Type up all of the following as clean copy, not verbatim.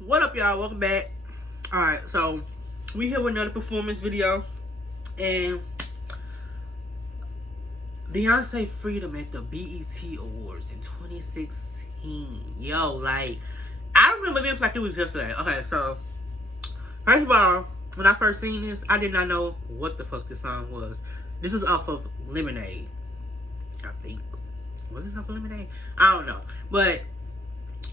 What up, y'all? Welcome back. Alright, so we here with another performance video. And Beyonce freedom at the BET Awards in 2016. Yo, like, I remember this like it was yesterday. Okay, so first of all, when I first seen this, I did not know what the fuck this song was. This was off of Lemonade, I think. Was this off of Lemonade? I don't know. But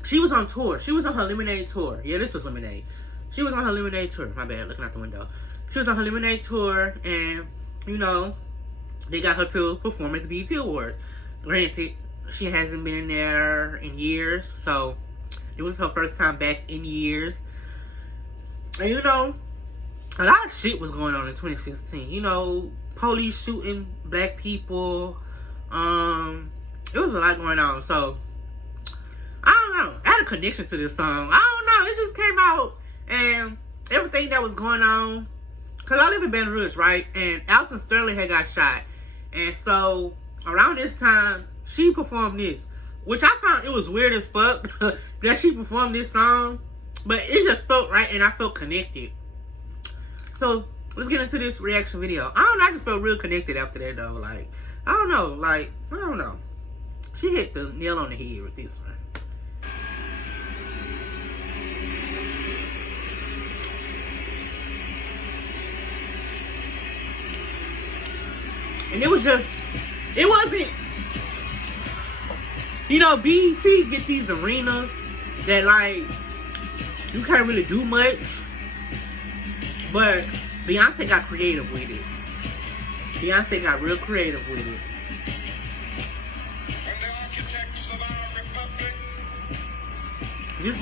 she was on tour. She was on her Lemonade tour. Yeah, this was Lemonade. She was on her Lemonade tour. My bad, looking out the window. She was on her Lemonade tour, and, you know, they got her to perform at the BET Awards. Granted, she hasn't been in there in years, so it was her first time back in years. And, you know, a lot of shit was going on in 2016. You know, police shooting black people. It was a lot going on, so I don't know. I had a connection to this song. I don't know. It just came out and everything that was going on. Because I live in Baton Rouge, right? And Alton Sterling had got shot. And so around this time, she performed this. Which I found it was weird as fuck that she performed this song. But it just felt right and I felt connected. So let's get into this reaction video. I don't know. I just felt real connected after that though. Like, I don't know. Like, I don't know. She hit the nail on the head with this one. And it was just, it wasn't, you know, BET get these arenas that, like, you can't really do much. But Beyonce got creative with it. Beyonce got real creative with it. This is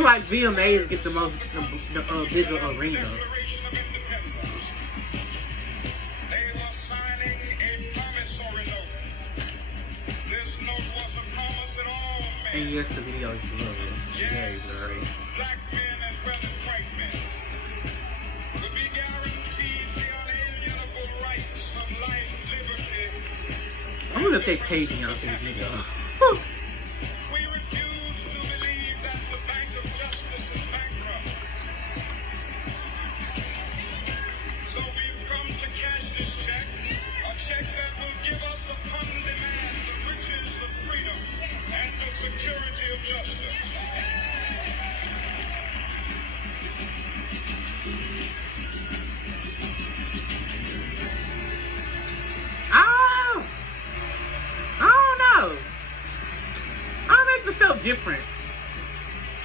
like VMAs get the most bigger arenas. And yes, the video is blurry. Very blurry. I wonder if they paid Beyonce the video. It felt different.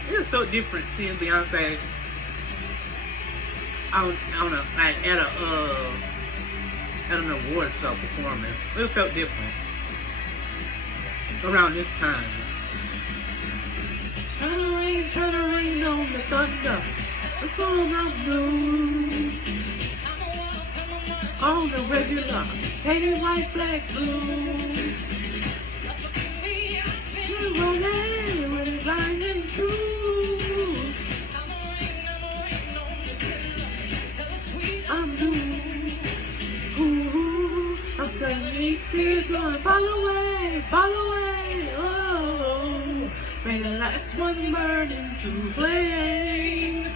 It just felt different seeing Beyonce on a like at an award show performing. It felt different around this time. Turn the rain on the thunder. Let's go on the blue. On the regular, painted white flags blue. When it's blinding true, I'm blue. Ooh, I'm telling these tears gonna fall away, oh, may the last one burn into flame.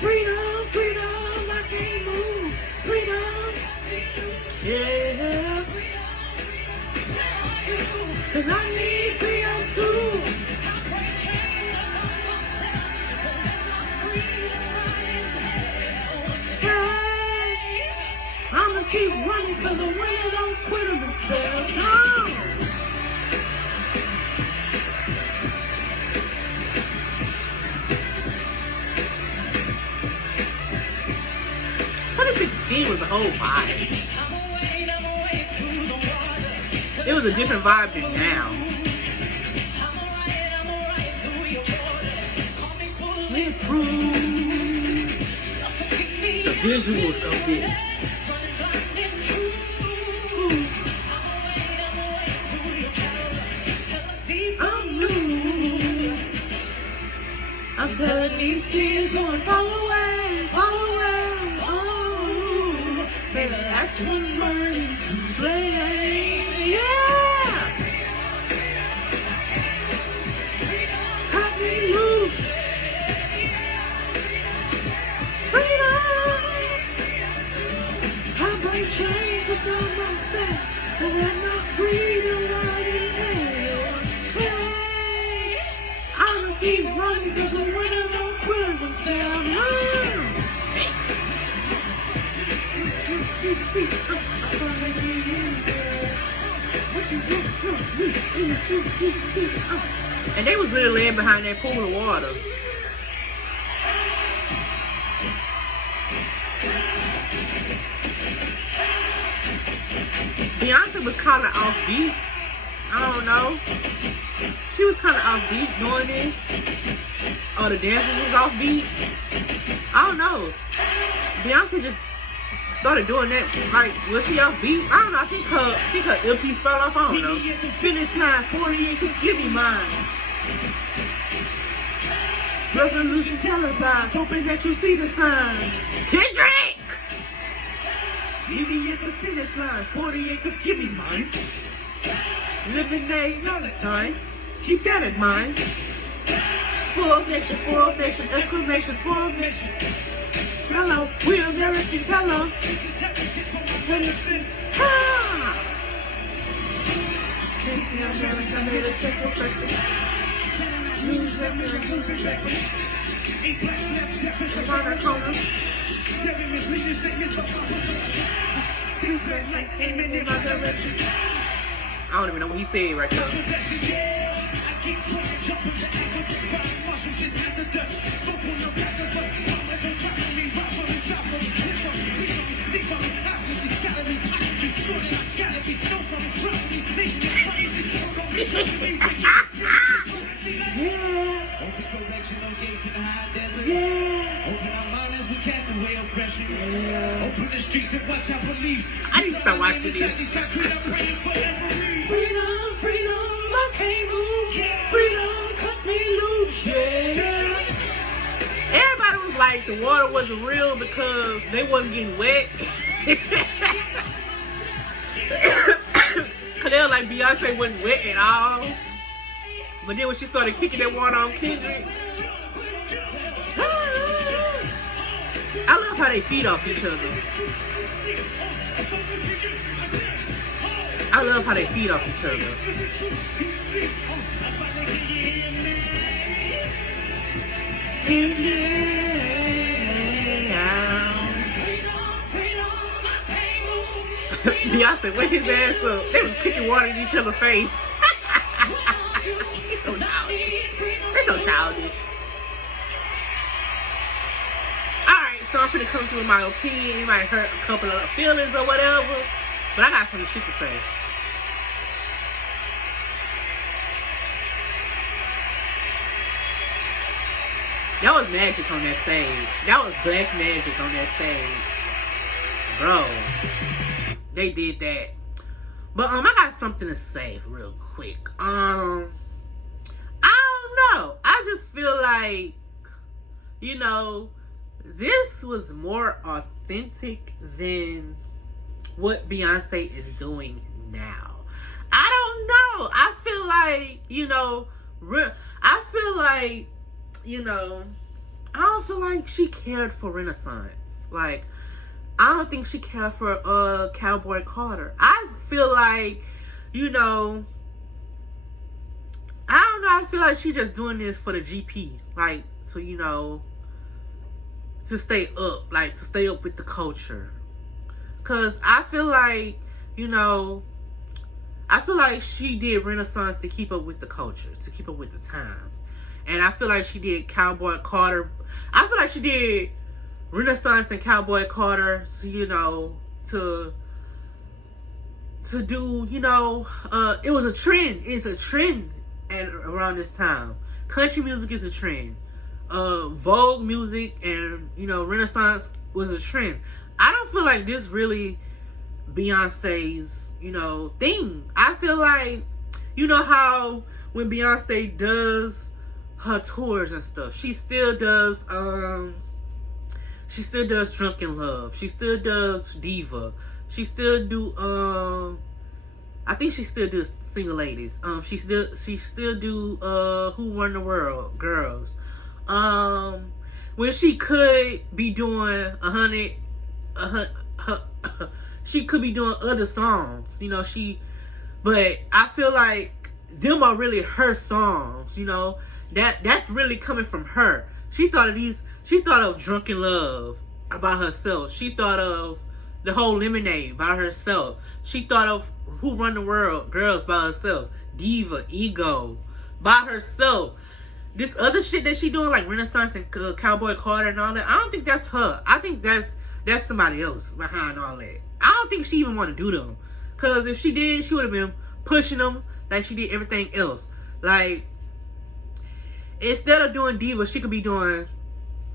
Freedom, freedom, I can't move. Freedom, yeah. 'Cause I need freedom too. Hey, I'ma keep running 'cause the winner don't quit on themselves. No. It was a whole vibe. It was a different vibe than now. We approve the visuals of this. I'm new. I'm telling these tears gonna fall away, fall away. Oh, may the last one burn into flame. Yeah. Cut me loose. keep running cause I'm running on quitting themselves. You see, I'm gonna be in there. What you want from me? Is you see, and they was really laying behind that pool of water. Beyonce was kind of offbeat. I don't know. She was kind of offbeat doing this. Or the dancers was offbeat. I don't know. Beyonce just started doing that. Like, was she offbeat? I don't know. I think her earpiece fell off. I don't know. Finish line 48, just give me mine. Revolution televised, hoping that you see the sign. Kendrick! Meet me at the finish line, 48, just give me mine. Lemonade, all the time. Keep that in mind. Full nation, exclamation, full nation. Hello, we Americans, hello. Ha! Take the Americans, I made a take for breakfast. News records, breakfast. 8 blacks left, deficit, on the corner. 7 misleading statements, but six black lights aiming in my direction. I don't even know what he said right now. Open the streets and watch our beliefs. I need to start watching this. Freedom, freedom, I can't move. Freedom, cut me loose, yeah. Everybody was like the water wasn't real because they wasn't getting wet. Cause they were like Beyonce wasn't wet at all. But then when she started kicking that water on Kendrick, I love how they feed off each other. I love how they feed off each other. Beyonce, wake his ass up. They was kicking water in each other's face. It's so childish. It's so childish. Alright, so I'm finna come through with my opinion. It might hurt a couple of feelings or whatever. But I got some shit to say. That was magic on that stage. That was black magic on that stage. Bro. They did that. But I got something to say real quick. I don't know. I just feel like, you know, this was more authentic than what Beyonce is doing now. I don't know. I feel like, you know, I don't feel like she cared for Renaissance. Like, I don't think she cared for Cowboy Carter. I feel like, you know, I don't know. I feel like she just doing this for the GP. Like, so, you know, to stay up. Like, to stay up with the culture. Because I feel like, you know, I feel like she did Renaissance to keep up with the culture. To keep up with the times. And I feel like she did Cowboy Carter. I feel like she did Renaissance and Cowboy Carter, so, you know, to do, you know, it was a trend. It's a trend around this time. Country music is a trend. Vogue music and, you know, Renaissance was a trend. I don't feel like this really Beyonce's, you know, thing. I feel like, you know how when Beyonce does her tours and stuff, she still does Drunken Love. She still does Diva. She still do I think she still does Single Ladies. She still do Who Run the World, Girls. When she could be doing she could be doing other songs, you know, but I feel like them are really her songs, you know. that's really coming from her. She thought of Drunken Love by herself. She thought of the whole Lemonade by herself. She thought of Who Run the World, Girls by herself. Diva, Ego by herself. This other shit that she doing, like Renaissance and Cowboy Carter and all that, I don't think that's her. I think that's somebody else behind all that. I don't think she even want to do them. Because if she did, she would have been pushing them like she did everything else. Like, instead of doing Diva, she could be doing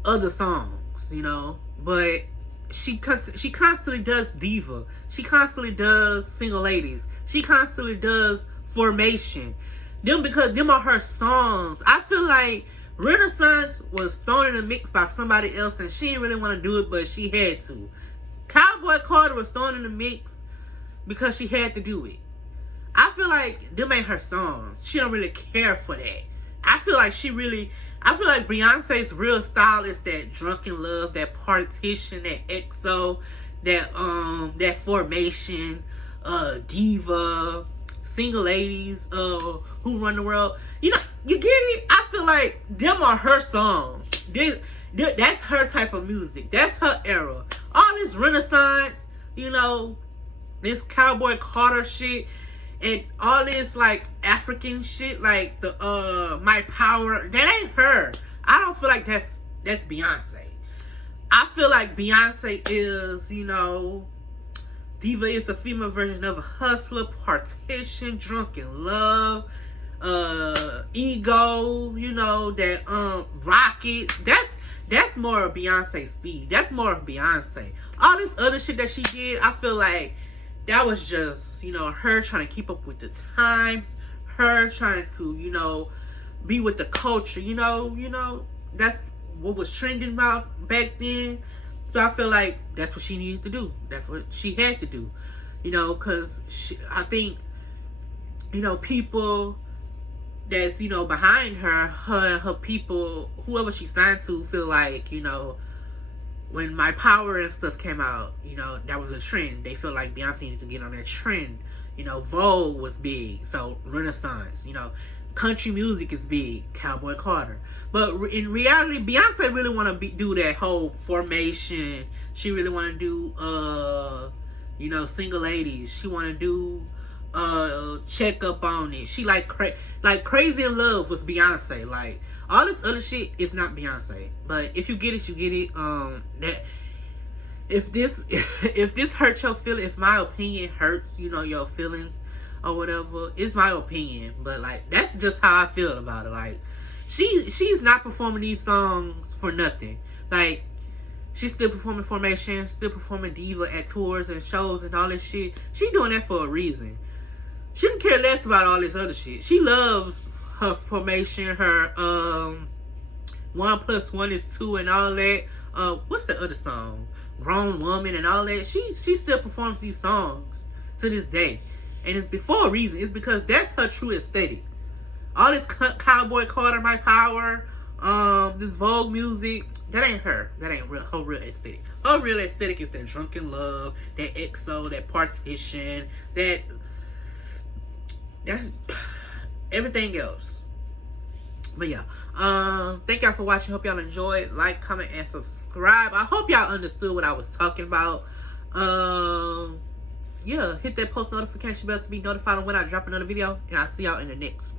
other songs, you know. But she constantly does Diva. She constantly does Single Ladies. She constantly does Formation. Because them are her songs. I feel like Renaissance was thrown in the mix by somebody else and she didn't really want to do it, but she had to. Cowboy Carter was thrown in the mix because she had to do it. I feel like them ain't her songs. She don't really care for that. I feel like Beyonce's real style is that Drunken Love, that Partition, that EXO, that Formation, Diva, Single Ladies, Who Run the World. You know, you get it? I feel like them are her songs. That's her type of music. That's her era. All this Renaissance, you know, this Cowboy Carter shit, and all this like African shit, like the My Power, that ain't her. I don't feel like that's Beyonce. I feel like Beyonce is, you know, Diva is a female version of a Hustler, Partition, Drunken Love, Ego, you know, that Rocket. That's more of Beyonce's speed. That's more of Beyonce. All this other shit that she did, I feel like that was just, you know, her trying to keep up with the times, her trying to, you know, be with the culture, you know, that's what was trending about back then. So I feel like that's what she needed to do. That's what she had to do, you know, because I think, you know, people that's, you know, behind her people, whoever she signed to, feel like, you know, when My Power and stuff came out, you know, that was a trend. They feel like Beyonce needed to get on that trend. You know, Vogue was big, so Renaissance, you know, country music is big, Cowboy Carter. But in reality, Beyonce really want to do that whole Formation. She really want to do, you know, Single Ladies. She want to do Check Up On It. She like Crazy in Love was Beyonce. Like, all this other shit is not Beyonce. But if you get it, you get it. That if this hurts your feeling, if my opinion hurts, you know, your feelings or whatever, it's my opinion. But like, that's just how I feel about it. Like, she's not performing these songs for nothing. Like, she's still performing Formation, still performing Diva at tours and shows and all this shit. She doing that for a reason. She didn't care less about all this other shit. She loves her Formation, her 1 + 1 is 2 and all that. What's the other song? Grown Woman and all that. She still performs these songs to this day. And it's for a reason. It's because that's her true aesthetic. All this Cowboy Carter, My Power, this Vogue music, that ain't her. That ain't her real aesthetic. Her real aesthetic is that Drunken Love, that EXO, that Partition, that's everything else. But yeah, thank y'all for watching. Hope y'all enjoyed. Like, comment, and subscribe. I hope y'all understood what I was talking about. Yeah, hit that post notification bell to be notified when I drop another video, and I'll see y'all in the next one.